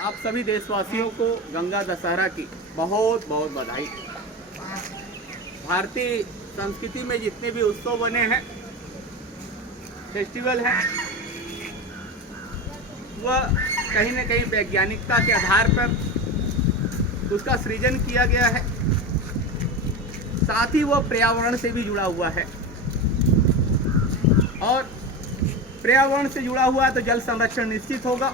आप सभी देशवासियों को गंगा दशहरा की बहुत बहुत बधाई। भारतीय संस्कृति में जितने भी उत्सव बने हैं, फेस्टिवल हैं, वह कहीं न कहीं वैज्ञानिकता के आधार पर उसका सृजन किया गया है। साथ ही वह पर्यावरण से भी जुड़ा हुआ है, और पर्यावरण से जुड़ा हुआ है तो जल संरक्षण निश्चित होगा।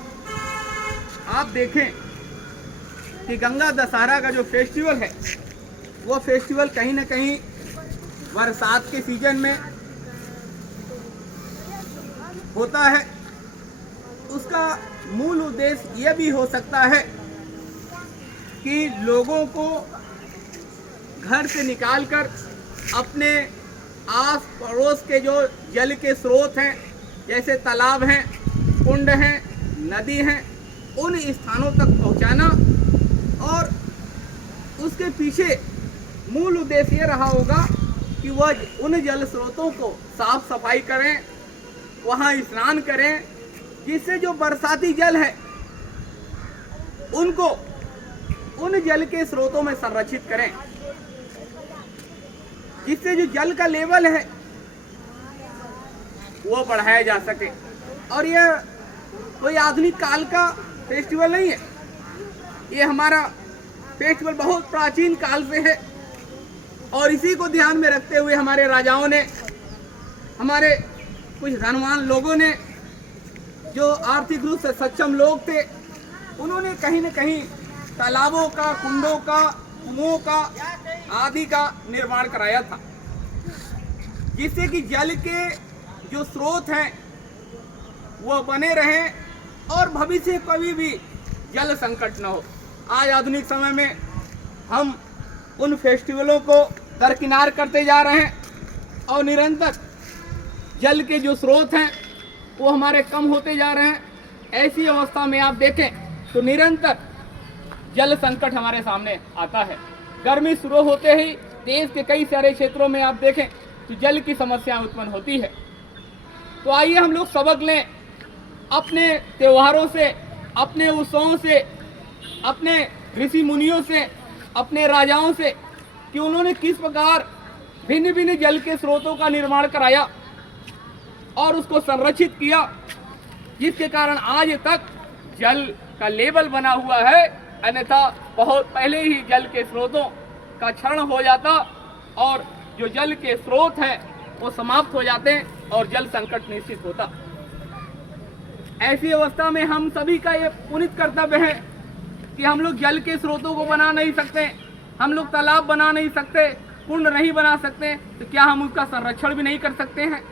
आप देखें कि गंगा दशहरा का जो फेस्टिवल है, वो फेस्टिवल कहीं न कहीं बरसात के सीजन में होता है। उसका मूल उद्देश्य यह भी हो सकता है कि लोगों को घर से निकालकर अपने आस पड़ोस के जो जल के स्रोत हैं, जैसे तालाब हैं, कुंड हैं, नदी हैं, उन स्थानों तक पहुंचाना, और उसके पीछे मूल उद्देश्य ये रहा होगा कि वह उन जल स्रोतों को साफ सफाई करें, वहाँ स्नान करें, जिससे जो बरसाती जल है उनको उन जल के स्रोतों में संरक्षित करें, जिससे जो जल का लेवल है वो बढ़ाया जा सके। और यह कोई आधुनिक काल का फेस्टिवल नहीं है, ये हमारा फेस्टिवल बहुत प्राचीन काल से है। और इसी को ध्यान में रखते हुए हमारे राजाओं ने, हमारे कुछ धनवान लोगों ने, जो आर्थिक रूप से सक्षम लोग थे, उन्होंने कहीं न कहीं तालाबों का, कुंडों का, कुओं का आदि का निर्माण कराया था, जिससे कि जल के जो स्रोत हैं वो बने रहें और भविष्य में कभी भी जल संकट न हो। आज आधुनिक समय में हम उन फेस्टिवलों को दरकिनार करते जा रहे हैं, और निरंतर जल के जो स्रोत हैं वो हमारे कम होते जा रहे हैं। ऐसी अवस्था में आप देखें तो निरंतर जल संकट हमारे सामने आता है। गर्मी शुरू होते ही देश के कई सारे क्षेत्रों में आप देखें तो जल की समस्या उत्पन्न होती है। तो आइए हम लोग सबक लें अपने त्योहारों से, अपने उत्सवों से, अपने ऋषि मुनियों से, अपने राजाओं से, कि उन्होंने किस प्रकार भिन्न भिन्न जल के स्रोतों का निर्माण कराया और उसको संरक्षित किया, जिसके कारण आज तक जल का लेवल बना हुआ है। अन्यथा बहुत पहले ही जल के स्रोतों का क्षरण हो जाता और जो जल के स्रोत हैं वो समाप्त हो जाते और जल संकट निश्चित होता। ऐसी अवस्था में हम सभी का ये पुनीत कर्तव्य है कि हम लोग जल के स्रोतों को बना नहीं सकते, हम लोग तालाब बना नहीं सकते, कुंड नहीं बना सकते, तो क्या हम उसका संरक्षण भी नहीं कर सकते हैं?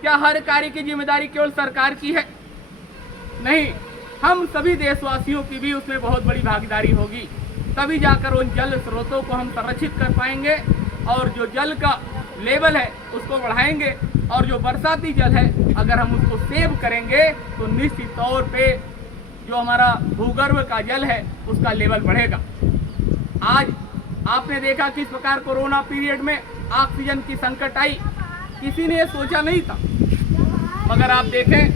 क्या हर कार्य की जिम्मेदारी केवल सरकार की है? नहीं, हम सभी देशवासियों की भी उसमें बहुत बड़ी भागीदारी होगी। तभी जाकर उन जल स्रोतों को हम संरक्षित कर पाएंगे और जो जल का लेवल है उसको बढ़ाएंगे, और जो बरसाती जल है अगर हम उसको सेव करेंगे तो निश्चित तौर पे जो हमारा भूगर्भ का जल है उसका लेवल बढ़ेगा। आज आपने देखा किस प्रकार कोरोना पीरियड में ऑक्सीजन की संकट आई, किसी ने सोचा नहीं था, मगर आप देखें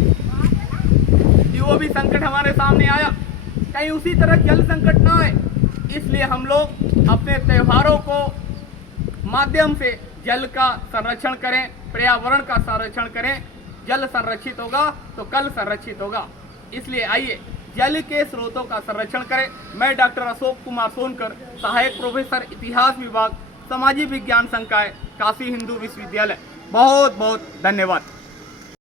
कि वो भी संकट हमारे सामने आया। कहीं उसी तरह जल संकट ना आए, इसलिए हम लोग अपने त्योहारों को माध्यम से जल का संरक्षण करें, पर्यावरण का संरक्षण करें। जल संरक्षित होगा तो कल संरक्षित होगा। इसलिए आइए जल के स्रोतों का संरक्षण करें। मैं डॉक्टर अशोक कुमार सोनकर, सहायक प्रोफेसर इतिहास विभाग, सामाजिक विज्ञान संकाय, काशी हिंदू विश्वविद्यालय, बहुत बहुत धन्यवाद।